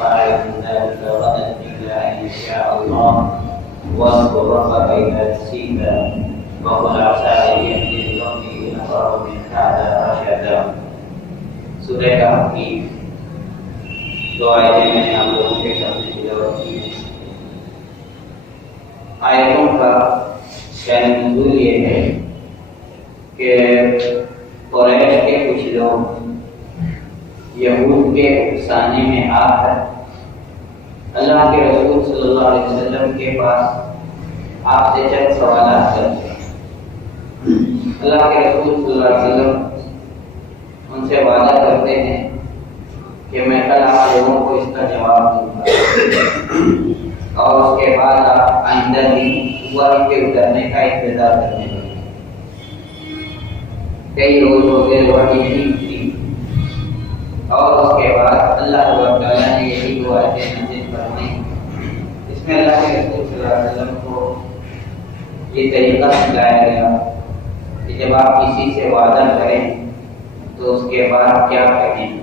بعد من ذلك غدا إلا إن شاء الله واذكر ربك إذا نسيت وقل عسى أن يهدي ربي أقرب من هذا رشدا. سورہ کہف کی دو آیتیں میں نے آپ لوگوں کے سامنے تلاوت کی ہیں. آیتوں کا شأن نزول یہ ہے کہ قریش کے کچھ لوگ یہود کے افسانے میں آ کر اللہ کے رسول صلی اللہ علیہ وسلم کے پاس آپ سے چند سوالات کرتے ہیں. اللہ کے رسول صلی اللہ علیہ وسلم ان سے وعدہ کرتے ہیں کہ میں کل آپ لوگوں کو اس کا جواب دوں گا اور اس کے بعد آپ آئندہ بھی وحی کے اترنے کا انتظار کرنے لگے. کئی روز ہو گئے وحی نہیں تھی اور اس کے بعد اللہ تعالیٰ نے یہی دو آیتیں نازل فرمائیں. اس میں اللہ کے رسول صلی اللہ علیہ وسلم کو یہ طریقہ سکھلایا گیا کہ جب آپ کسی سے وعدہ کریں تو اس کے بعد کیا کہیں.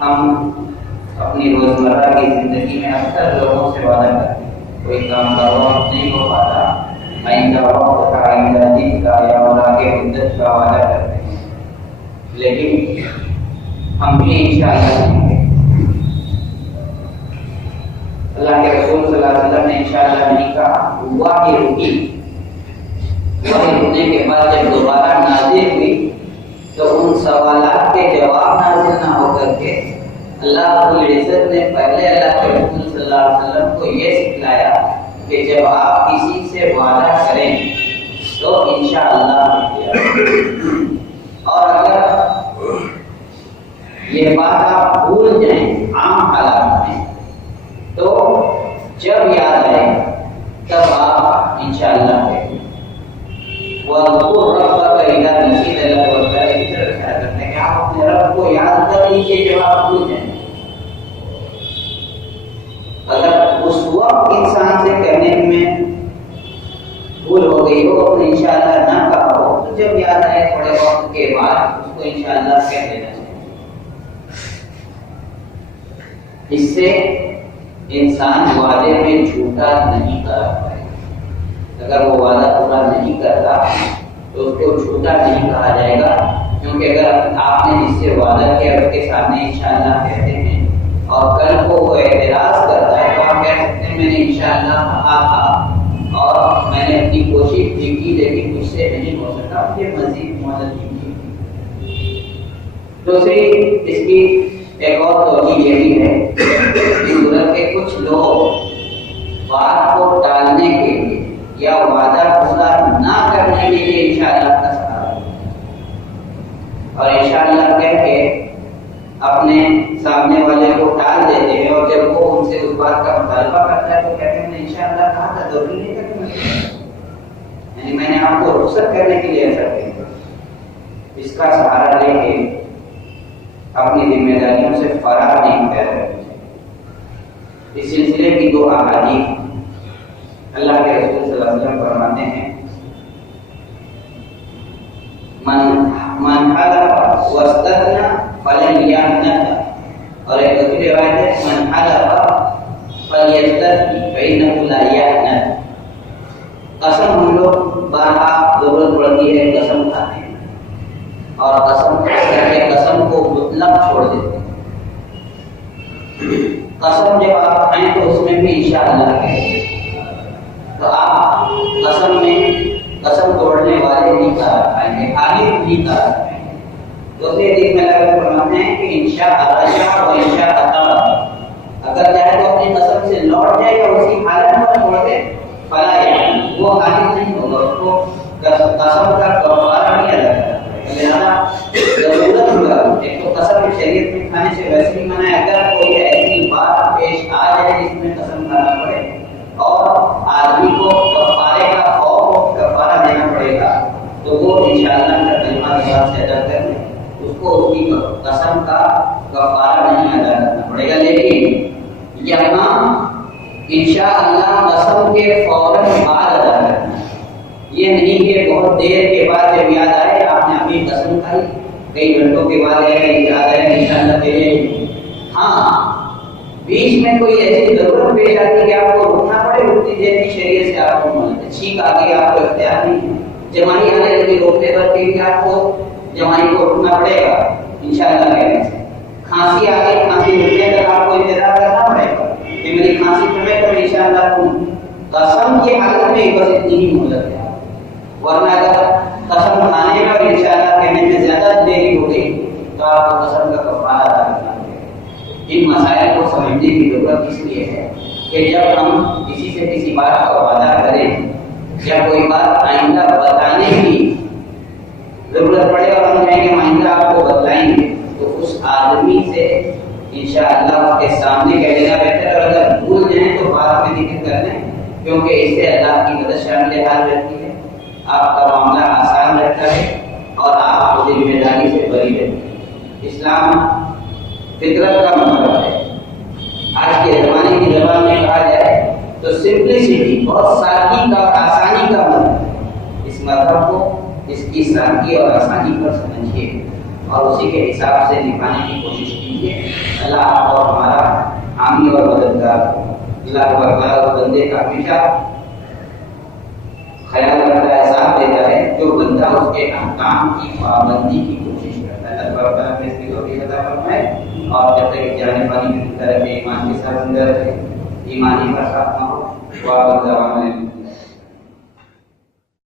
ہم اپنی روزمرہ کی زندگی میں اکثر لوگوں سے وعدہ کرتے ہیں, کوئی کام کا وقت نہیں ہو پاتا, آئندہ وقت کا, آئندہ دن کا یا اور آگے مدت کا وعدہ کرتے ہیں, لیکن ہم بھی انشاءاللہ نہیں گے. اللہ کے رسول صلی اللہ علیہ وسلم نے انشاءاللہ نہیں کہا. ہوا کہ رکی, وحی ہونے کے بعد جب دوبارہ نازل ہوئی تو ان سوالات کے جواب نازل نہ ہو کر کے اللہ رب العزت نے پہلے اللہ کے رسول صلی اللہ علیہ وسلم کو یہ سکھلایا کہ جب آپ کسی سے وعدہ کریں تو انشاءاللہ, اور اگر یہ بات آپ بھول جائیں عام حالات میں تو جب یاد آئے تب آپ انشاءاللہ کہیں. وَاذْكُرْ رَبَّكَ إِذَا نَسِيتَ کرتے ہیں کہ آپ اپنے رب کو یاد کر لیجیے جب آپ بھول جائیں. اگر اس وقت انسان سے کہنے میں بھول ہو گئی ہو اور انشاءاللہ نہ کہا ہو تو جب یاد آئے تھوڑے وقت کے بعد اس کو انشاءاللہ کہہ دینا چاہیے. اس سے انسان وعدے میں جھوٹا نہیں کر پائے. اگر وہ وعدہ پورا نہیں کرتا تو اس کو جھوٹا نہیں کہا جائے گا, کیونکہ اگر آپ نے جس سے وعدہ کیا اس کے سامنے انشاءاللہ کہتے ہیں اور کل کو وہ اعتراض کرتا ہے تو آپ کہہ سکتے ہیں میں نے انشاءاللہ کہا تھا اور میں نے اپنی کوشش بھی کی لیکن مجھ سے نہیں ہو سکا, مجھے مزید مدد کی. دوسری اس کی ایک اور توجہ یہ بھی ہے کہ صورت کے کچھ لوگ بات کو ٹالنے کے لیے یا وعدہ پورا نہ کرنے کے لیے انشاءاللہ کا سہارا اور انشاءاللہ کہہ کے اپنے سامنے والے کو ٹال دیتے ہیں, اور جب وہ ان سے اس بات کا مطالبہ کرتا ہے تو کہتے ہیں انشاءاللہ کہا تھا, ضروری نہیں تھا, یعنی میں نے آپ کو رخصت کرنے کے لیے ایسا کیا. اس کا سہارا لے کے اپنی ذمہ داریوں سے فرار نہیں کر رہے. اس سلسلے کی دو احادیث اللہ کے رسول صلی اللہ علیہ وسلم فرماتے ہیں من حلف واستثنى فلن يحنث, اور ایک دوسری روایت ہے من حلف فليستثني فإنه لا يحنث. قسم ہم لوگ بارہا ضرورت پڑتی ہے قسم کھاتے ہیں اور قسم کر کے قسم کو مطلق چھوڑ دیتے ہیں. قسم جب آپ کھائیں تو اس میں بھی انشاءاللہ کہیں تو آپ قسم میں قسم توڑنے والے نہیں کھائیں گے, حالی نہیں کھائیں گے. دوسرے حدیث میں اللہ فرماتے ہیں کہ انشاء رجع و انشاء اتى, اگر چاہے تو اپنی قسم سے لوٹ جائے یا اسی حالت میں چھوڑ دے فلا یحنث, وہ حالی نہیں ہوگا, اس کو قسم کا کفارہ نہیں ادا کرنا پڑے گا. لہٰذا ضرورت ہوگا, ایک تو قسم شریعت میں کھانے سے ویسے ہی منع ہے, اگر کوئی ایسی بات پیش آ جائے جس میں قسم کھانا پڑے اور آدمی کو کفارے کا خوف کفارہ دینا پڑے گا تو وہ انشاءاللہ کا کلمہ زبان سے ادا کر لیں, اس کو اس کی قسم کا کفارہ نہیں ادا کرنا پڑے گا. لیکن یہاں انشاءاللہ قسم کے فوراً بعد ادا کرنا, یہ نہیں کہ بہت دیر کے بعد جب یاد آئے آپ نے اپنی قسم کھائی, کئی گھنٹوں کے بعد یاد آئے انشاءاللہ دے. ہاں بیچ میں کوئی ایسی ضرورت پیش آتی ہے کہ آپ کو رکنا پڑے، رکتی دیر کی شریعت سے آپ کو مدد ہے، چھینک آ گئی آپ کو اختیار نہیں ہے، جمائی آنے لگی روکتے وقت کہ آپ کو جمائی کو رکنا پڑے گا انشاءاللہ کہنے سے، کھانسی آ گئی، کھانسی رکنے تک آپ کو انتظار کرنا پڑے گا کہ میری کھانسی پڑے تو انشاءاللہ قسم کی حالت میں بس اتنی ہی مدت ہے، ورنہ اگر قسم کھانے میں اور انشاءاللہ کہنے میں زیادہ دیری ہو گئی تو آپ کو قسم کا کفارہ ادا کرنا پڑے گا۔ ان مسائل کو سمجھنے کی ضرورت اس لیے ہے کہ جب ہم کسی سے کسی بات کا وعدہ کریں یا کوئی بات آئندہ بتانے کی ضرورت پڑے اور ہم کہیں گے آئندہ آپ کو بتائیں گے تو اس آدمی سے انشاءاللہ اس کے سامنے کہہ دینا بہتر ہے، اور اگر بھول جائیں تو بعد میں ذکر کر لیں، کیونکہ اس سے اللہ کی مدد شامل حال رہتی ہے، آپ کا معاملہ آسان رہتا ہے اور آپ کو ذمہ داری سے بری رہتی ہے۔ اسلام فطرت کا مذہب ہے، آج کے زمانے کی زبان میں کہا جائے تو سمپلسٹی، بہت سادگی کا اور آسانی کا مذہب ہے۔ اس مذہب کو اس کی سادگی اور آسانی پر سمجھیے اور اسی کے حساب سے نبھانے کی کوشش کیجیے۔ اللہ آپ اور ہمارا حامی اور مددگار ہو۔ اللہ تبارک بندے کا ہمیشہ خیال رکھتا ہے، ساتھ دیتا ہے جو بندہ اس کے احکام کی پابندی کی کوشش کرتا ہے۔ اللہ تبارک اس کی توفیق عطا فرمائے اور جب تک جانے پانی کی طرف ایمان کے ساتھ زندہ رہے، ایمانی پر ساتھ نہ ہو۔